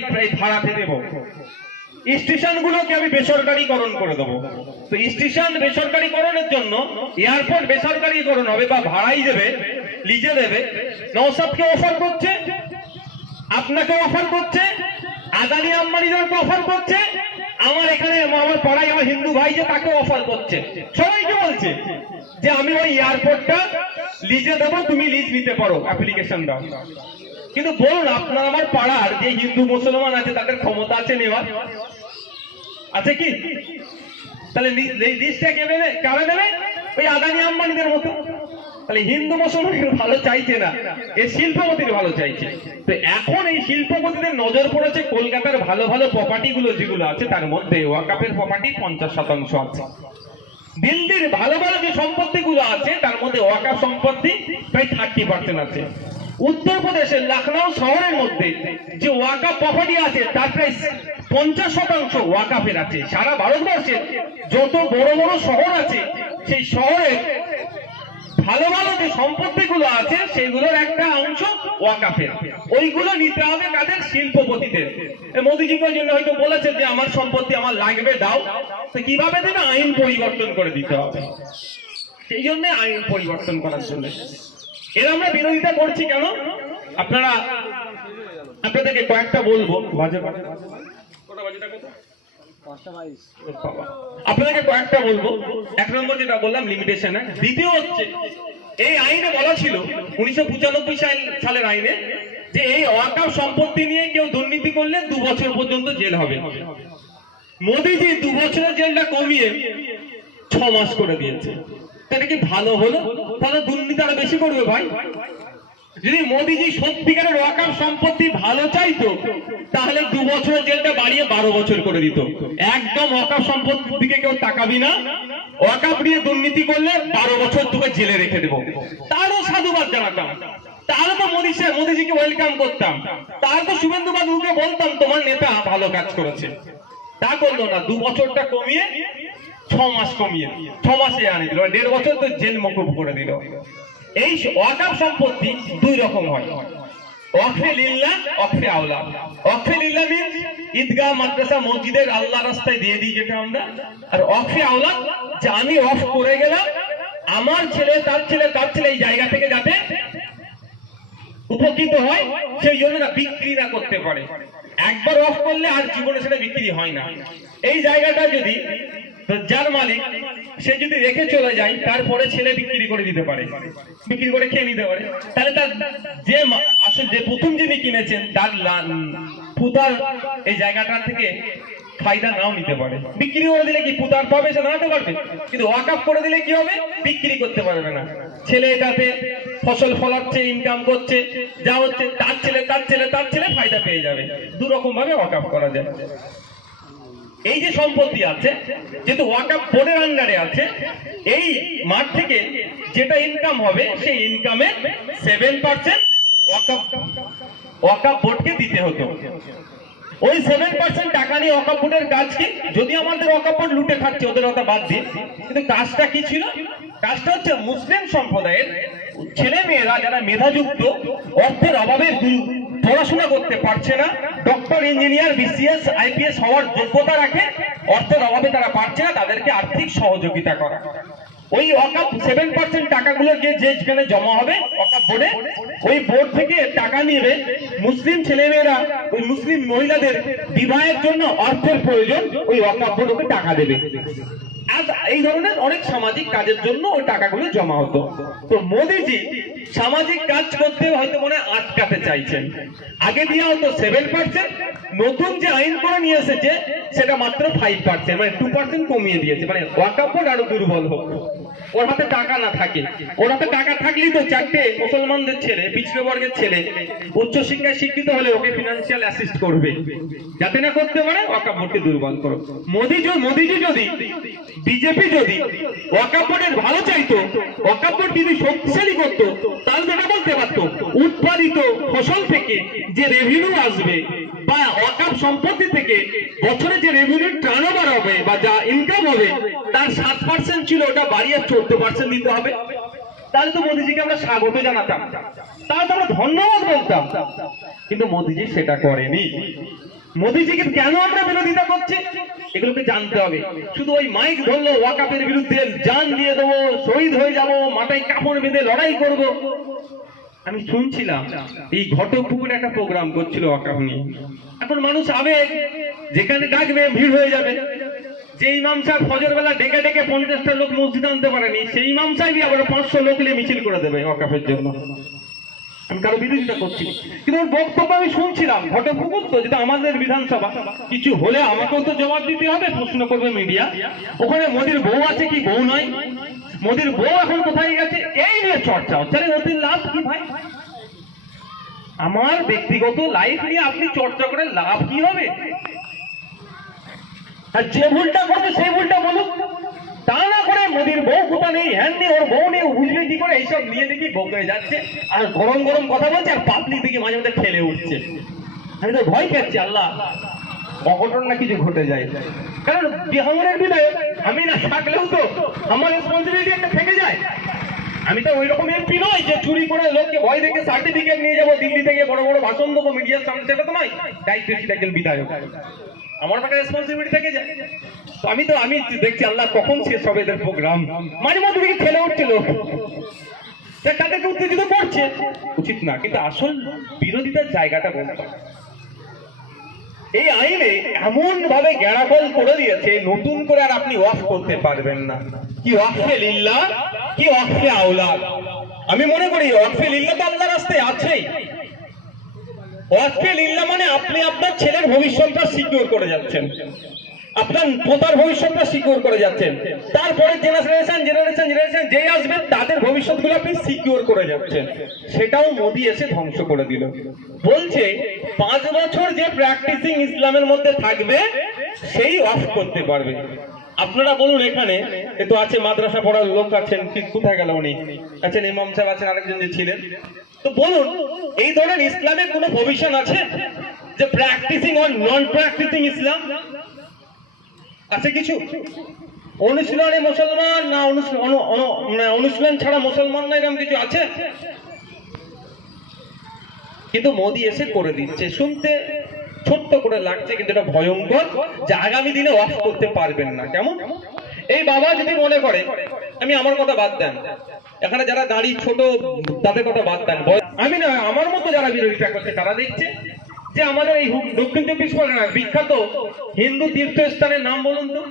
বেসরকারি এই ভাড়াতে দেবো। স্টেশনগুলোকে আমি বেসরকারিকরণ করে দেবো। তো স্টেশন জন্য এয়ারপোর্ট হবে বা ভাড়াই দেবে, লিজে দেবে। নৌসাদকে অফার করছে, আপনাকে অফার করছে, আদানি আম্বানিদেরকে অফার করছে, আমার এখানে আমার পাড়ায় আমার হিন্দু ভাই যে তাকে অফার করছে। সবাইকে বলছে যে আমি ওই এয়ারপোর্টটা লিজে দেবো, তুমি লিজ নিতে পারো অ্যাপ্লিকেশন দাও। কিন্তু বলুন আপনার আমার পাড়ার যে হিন্দু, মুসলমান আছে, তাদের ক্ষমতা আছে নেওয়ার। আছে কি? তাহলে লি- এই লিজটা কে নেবে? কারা নেবে? ওই আদানি আম্বানিদের মতো। তাহলে হিন্দু, মুসলমানের ভালো চাইছে না, এ শিল্পপতির ভালো চাইছে। তো এখন এই শিল্পপতিদের নজর পড়েছে কলকাতার ভালো ভালো প্রপার্টি গুলো যেগুলো আছে, তার মধ্যে ওয়াকাপের প্রপার্টি পঞ্চাশ শতাংশ আছে। দিল্লির ভালো ভালো যে সম্পত্তি গুলো আছে, তার মধ্যে ওয়াকাপ সম্পত্তি প্রায় থার্টি পার্সেন্ট আছে। উত্তরপ্রদেশের লখনৌ শহরের মধ্যে যে ওয়াকাপ প্রপার্টি আছে, তার প্রায় পঞ্চাশ শতাংশ ওয়াকাপের আছে। সারা ভারতবর্ষের যত বড় বড় শহর আছে, সেই শহরের ভালো ভালো যে সম্পত্তি গুলো আছে সেগুলোর একটা অংশ ওয়াকাফের ওইগুলো নিতে হবে কাদের? শিল্পপতিদের। এ জন্য হয়তো বলেছে যে, আমার সম্পত্তি আমার লাগবে, দাও। তো কীভাবে দেবে? আইন পরিবর্তন করে দিতে হবে। সেই জন্য আইন পরিবর্তন করার জন্য। এর আমরা বিরোধিতা করছি কেন? আপনারা আপনাদেরকে কয়েকটা বলব। বাজে বাজে কটা বাজেটা কত? আপনাদেরকে কয়েকটা বলব। এক নম্বর যেটা বললাম লিমিটেশন দ্বিতীয় হচ্ছে এই আইনে বলা ছিল উনিশশো পঁচানব্বই সাল সালের আইনে যে এই ওয়াকাফ সম্পত্তি নিয়ে কেউ দুর্নীতি করলে দু বছর পর্যন্ত জেল হবে। মোদিজি দু বছরের জেলটা কমিয়ে ছ মাস করে দিয়েছে। তাহলে কি ভালো হলো? তাহলে দুর্নীতি আরও বেশি করবে ভাই। যদি মোদিজি সত্যিকারের ওয়াকাফ সম্পত্তি ভালো চাইতো, তাহলে দু বছরের জেলটা বাড়িয়ে বারো বছর করে দিত। একদম ওয়াকাফ সম্পত্তির দিকে কেউ তাকাবি না। ওয়াকাফ নিয়ে দুর্নীতি করলে বারো বছর তোকে জেলে রেখে দেবো। তারও সাধুবাদ জানাতাম। তারও তো মোদী সাহেব মোদিজিকে ওয়েলকাম করতাম। তার তো শুভেন্দু বাবুকে বলতাম, তোমার নেতা ভালো কাজ করেছে। তা করল না। দু বছরটা কমিয়ে ছ মাস কমিয়ে ছ মাসে আনে দিল, দেড় বছর তো জেল মকুব করে দিল। এই ওয়াকাফ সম্পত্তি দুই রকম হয়। লিল্লা অফে আওলা। মিন্স ঈদগাহ, মাদ্রাসা, মসজিদের রাস্তায় দিয়ে দিই যেটা আমরা। আর অফে আওলা, যে আমি গেলাম, আমার ছেলে, তার ছেলে তার ছেলে এই জায়গা থেকে যাতে উপকৃত হয়, সেই জন্য না বিক্রি না করতে পারে। একবার অফ করলে আর জীবনে সেটা বিক্রি হয় না। এই জায়গাটা যদি যার মালিক, সে যদি রেখে চলে যায়, তারপরে ছেলে বিক্রি করে দিতে পারে। বিক্রি করে খেয়ে নিতে পারে। তাহলে তার যে আসলে যে প্রথম যিনি কিনেছেন, তার পুতার এই জায়গাটা থেকে ফায়দা নাও নিতে পারে। বিক্রি করে দিলে কি পুতার পাবে? সে দাঁড়াতে পারবে। কিন্তু ওয়াকআপ করে দিলে কি হবে? বিক্রি করতে পারবে না। ছেলে এটাতে ফসল ফলাচ্ছে ইনকাম করছে, যা হচ্ছে, তার ছেলে তার ছেলে তার ছেলে ফায়দা পেয়ে যাবে। দু রকম ভাবে ওয়াকআপ করা যায়। এই যে সম্পত্তি আছে, যেহেতু ওয়াকআপ বোর্ডের আন্ডারে আছে, এই মাঠ থেকে যেটা ইনকাম হবে, সেই ইনকামে সেভেন পার্সেন্ট ওয়াকআপ ওয়াকআপ বোর্ডকে দিতে হতো। ওই সেভেন পার্সেন্ট টাকা নিয়ে ওয়াকআপ বোর্ডের কাজ কি? যদি আমাদের ওয়াকআপ বোর্ড লুটে খাচ্ছে, ওদের কথা বাদ দিয়ে কিন্তু কাজটা কি ছিল? কাজটা হচ্ছে মুসলিম সম্প্রদায়ের ছেলে মেয়েরা যারা মেধাযুক্ত, অর্থের অভাবে পড়াশোনা করতে পারছে না ডক্টর ইঞ্জিনিয়ার বিসিএস আইপিএস হওয়ার যোগ্যতা রাখে, অর্থের অভাবে তারা পারছে না, তাদেরকে আর্থিক সহযোগিতা করা। ওই অকাপ সেভেন পার্সেন্ট টাকাগুলো যে যেখানে জমা হবে অকাপ বোর্ডে ওই বোর্ড থেকে টাকা নিবে। মুসলিম ছেলেমেয়েরা, ওই মুসলিম মহিলাদের বিবাহের জন্য অর্থের প্রয়োজন, ওই অকাপ বোর্ড ওকে টাকা দেবে। আজ এই ধরনের অনেক সামাজিক কাজের জন্য ওই টাকাগুলো জমা হতো। তো মোদিজি সামাজিক কাজ করতে হয়তো মনে আটকাতে চাইছেন। আগে দেওয়া হতো সেভেন পার্সেন্ট নতুন যে আইন করে নিয়ে এসেছে, সেটা মাত্র ফাইভ পার্সেন্ট মানে টু পার্সেন্ট কমিয়ে দিয়েছে মানে ওয়াকাপড় আরও দুর্বল হোক। ওর হাতে টাকা না থাকে। ওর হাতে টাকা থাকলেই তো চারটে মুসলমানদের ছেলে পিছড়ে বর্গের ছেলে, উচ্চ শিক্ষায় শিক্ষিত হলে ওকে ফিনান্সিয়াল অ্যাসিস্ট করবে। যাতে না করতে পারে বোর্ডকে দুর্বল করো। মোদি মোদিজি যদি, বিজেপি যদি বোর্ডের ভালো চাইতো বোর্ড যদি শক্তিশালী করতো, তাহলে এটা বলতে পারতো, উৎপাদিত ফসল থেকে যে রেভিনিউ আসবে বা ওয়াকাপ সম্পত্তি থেকে বছরে যে রেভিনিউ টার্ন হবে বা যা ইনকাম হবে। তার সাত পার্সেন্ট ছিল, ওটা বাড়িয়ে চোদ্দ পার্সেন্ট দিতে হবে। তাহলে তো মোদিজিকে আমরা স্বাগত জানাতাম। তাহলে তো আমরা ধন্যবাদ বলতাম। কিন্তু মোদিজি সেটা করেনি। মোদিজিকে কেন আমরা বিরোধিতা করছি? এগুলোকে জানতে হবে। শুধু ওই মাইক ধরলো ওয়াকাপের বিরুদ্ধে, জান দিয়ে দেবো, শহীদ হয়ে যাব, মাথায় কাপড় বেঁধে লড়াই করব। আমি শুনছিলাম, এই ঘটকপুকুরে একটা প্রোগ্রাম করছিল ওয়াকাপ নিয়ে। এখন মানুষ আবেগ, যেখানে ডাকবে, ভিড় হয়ে যাবে। যে ইমাম সাহেব ফজর বেলা ডেকে ডেকে পঞ্চাশটা লোক মসজিদ আনতে পারেনি, সেই ইমাম সাহেবই আবার পাঁচশো লোক নিয়ে মিছিল করে দেবে ওয়াকাফের জন্য। আমি কারও বিরোধিতা করছি কিন্তু বক্তব্য আমি শুনছিলাম ঘটপুকুর তো যেটা আমাদের বিধানসভা। কিছু হলে আমাকেও তো জবাব দিতে হবে, প্রশ্ন করবে মিডিয়া। ওখানে মোদির বউ আছে কি বউ নয়? মোদির বউ এখন কোথায় গেছে? এই নিয়ে চর্চা হচ্ছে। আরে ওদের লাভ কি ভাই? আমার ব্যক্তিগত লাইফ নিয়ে আপনি চর্চা করে লাভ কি হবে? আর যে ভুলটা করবে সেই ভুলটা বলুক। তা না করে মোদির বউ কোথা নেই, হ্যান নেই, ওর বউ নেই বুঝবে কি করে, এইসব নিয়ে দেখি বকে যাচ্ছে। আর গরম গরম কথা বলছে, আর পাবলিক দিকে মাঝে মাঝে খেলে উঠছে। আমি তো ভয় খাচ্ছি, আল্লাহ। অঘটন না কিছু ঘটে যায়। কারণ বিহামরের বিধায়ক আমি না থাকলেও তো আমার রেসপন্সিবিলিটি একটা থেকে যায়। আমি তো ওই রকম এমপি নই যে চুরি করে লোককে ভয় দেখে সার্টিফিকেট নিয়ে যাব, দিল্লি থেকে বড় বড় ভাষণ দেবো মিডিয়ার সামনে, সেটা তো নয়। দায়িত্বশীল একজন বিধায়ক। আমার একটা রেসপন্সিবিলিটি থেকে যায় আমি তো, আমি দেখছি আল্লাহ কখন শেষ হবে এদের প্রোগ্রাম মাঝে মধ্যে দেখি ঠেলে উঠছিল তাদেরকে উত্তেজিত করছে? উচিত না, কিন্তু আসল বিরোধিতার জায়গাটা বলতে এই আইনে এমন ভাবে গ্যারাবল করে দিয়েছে, নতুন করে আর আপনি অফ করতে পারবেন না। কি অফে লিল্লা কি অফে আওলাদ। আমি মনে করি অফে লিল্লা তো আল্লাহ রাস্তায় আছেই। লিল্লা মানে আপনি আপনার ছেলের ভবিষ্যৎটা সিকিউর করে যাচ্ছেন। আপনার পোতার ভবিষ্যৎটা সিকিউর করে যাচ্ছেন। তারপরে জেনারেশন জেনারেশন জেনারেশন যেই আসবে, তাদের ভবিষ্যৎগুলো আপনি সিকিউর করে যাচ্ছেন। সেটাও মোদি এসে ধ্বংস করে দিল। বলছে, পাঁচ বছর যে প্র্যাকটিসিং ইসলামের মধ্যে থাকবে, সেই অফ করতে পারবে। আপনারা বলুন এখানে, এ তো আছে মাদ্রাসা পড়ার লোক আছেন কোথায় গেল উনি? আছেন ইমাম সাহেব, আছেন আরেকজন যে ছিলেন। তো বলুন, এই ধরনের ইসলামের কোনো প্রভিশন আছে যে practising on non practising Islam আছে কিছু? অনুশীলনে মুসলমান না মানে অনুশীলন ছাড়া মুসলমান না এরকম কিছু আছে? কিন্তু মোদি এসে করে দিচ্ছে। শুনতে ছোট্ট করে লাগছে, কিন্তু এটা ভয়ঙ্কর যে আগামী দিনে অফ করতে পারবেন না। কেমন? এই বাবা যদি মনে করে, আমি আমার কথা বাদ দেন। এখানে যারা দাঁড়িয়ে ছোট, তাদের কথা বাদ দেন। আমি না, আমার মতো যারা বিরোধিতা করছে তারা দেখছে যে আমাদের এই দক্ষিণ চব্বিশ পরগনা বিখ্যাত হিন্দু তীর্থস্থানের নাম বলুন তো।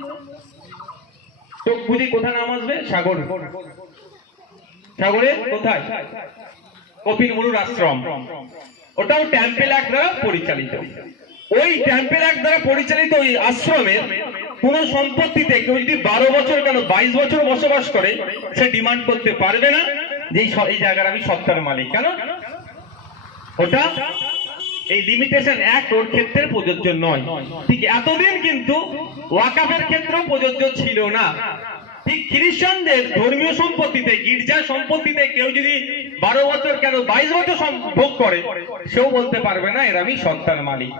চোখ বুঝি কোথায় নাম আসবে? সাগর। সাগরে কোথায়? কপিল মুরুর আশ্রম। ওটাও টেম্পেল অ্যাক্ট দ্বারা পরিচালিত। ওই টেম্পেল অ্যাক্ট দ্বারা পরিচালিত ওই আশ্রমে কোন সম্পত্তিতে কেউ যদি বারো বছর কেন বাইশ বছর বসবাস করে, সে ডিমান্ড করতে পারবে না? যে এই জায়গার আমি সত্তার মালিক। কেন? ওটা এই লিমিটেশন অ্যাক্ট ওর ক্ষেত্রে প্রযোজ্য নয়। ঠিক এতদিন কিন্তু ওয়াকাফের ক্ষেত্রেও প্রযোজ্য ছিল না। ঠিক খ্রিস্টানদের ধর্মীয় সম্পত্তিতে, গির্জা সম্পত্তিতে কেউ যদি বারো বছর কেন বাইশ বছর ভোগ করে, সেও বলতে পারবে না, এর আমি সত্তার মালিক।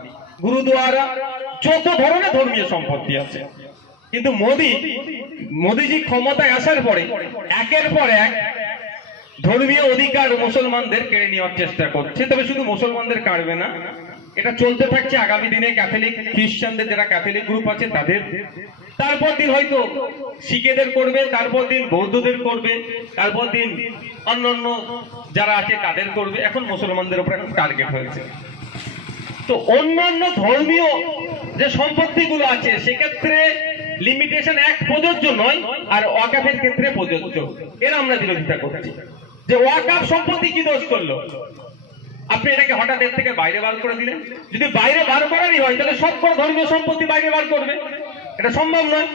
গুরুদুয়ারা যত ধরনের ধর্মীয় সম্পত্তি আছে। কিন্তু মোদি, মোদিজি ক্ষমতায় আসার পরে, একের পর এক ধর্মীয় অধিকার মুসলমানদের কেড়ে নেওয়ার চেষ্টা করছে। তবে শুধু মুসলমানদের কাড়বে না, এটা চলতে থাকছে আগামী দিনে ক্যাথলিক, খ্রিস্টানদের যারা ক্যাথলিক গ্রুপ আছে তাদের। তারপর দিন হয়তো শিখেদের করবে, তারপর দিন বৌদ্ধদের করবে, তারপর দিন অন্যান্য যারা আছে তাদের করবে। এখন মুসলমানদের উপর টার্গেট হয়েছে। তো অন্যান্য ধর্মীয় যে সম্পত্তিগুলো আছে, সেক্ষেত্রে লিমিটেশন এক প্রযোজ্য নয়, আর ওয়াকাফের ক্ষেত্রে প্রযোজ্য। এর আমরা বিরোধিতা করছি। যে ওয়াকাফ সম্পত্তি কি দোষ করল? আপনি এটাকে হঠাৎ এর থেকে বাইরে বার করে দিলেন। যদি বাইরে বার করারই হয়, তাহলে সব ধর্মীয় সম্পত্তি বাইরে বার করবে। এটা সম্ভব নয়।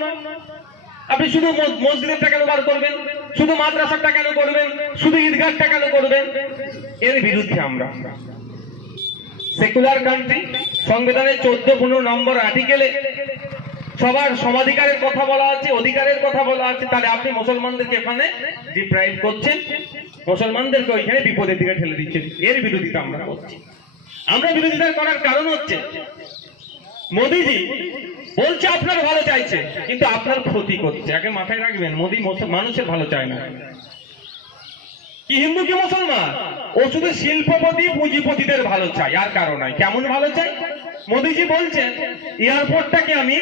আপনি শুধু মসজিদের টাকা কেন বার করবেন? শুধু মাদ্রাসাটা কেন করবেন? শুধু ঈদগাহটা কেন করবেন? এর বিরুদ্ধে আমরা। সেকুলার কান্ট্রি সংবিধানের চোদ্দ পনেরো নম্বর আর্টিকেলে সবার সমাধিকারের কথা বলা আছে, অধিকারের কথা বলা আছে, তাহলে আপনি মুসলমানদেরকে এখানে ডিপ্রাইভ করছেন। মুসলমানদেরকে ওইখানে বিপদের দিকে ঠেলে দিচ্ছেন। এর বিরোধিতা আমরা করছি। আমরা বিরোধিতা করার কারণ হচ্ছে, মোদিজি বলছে আপনার ভালো চাইছে কিন্তু আপনার ক্ষতি করছে। আগে মাথায় রাখবেন, মোদি মানুষের ভালো চায় না। কি হিন্দু কি মুসলমান? ও শুধু শিল্পপতি, পুঁজিপতিদের ভালো চাই আর কারও নাই কেমন ভালো চাই মোদিজি বলছেন এয়ারপোর্টটাকে আমি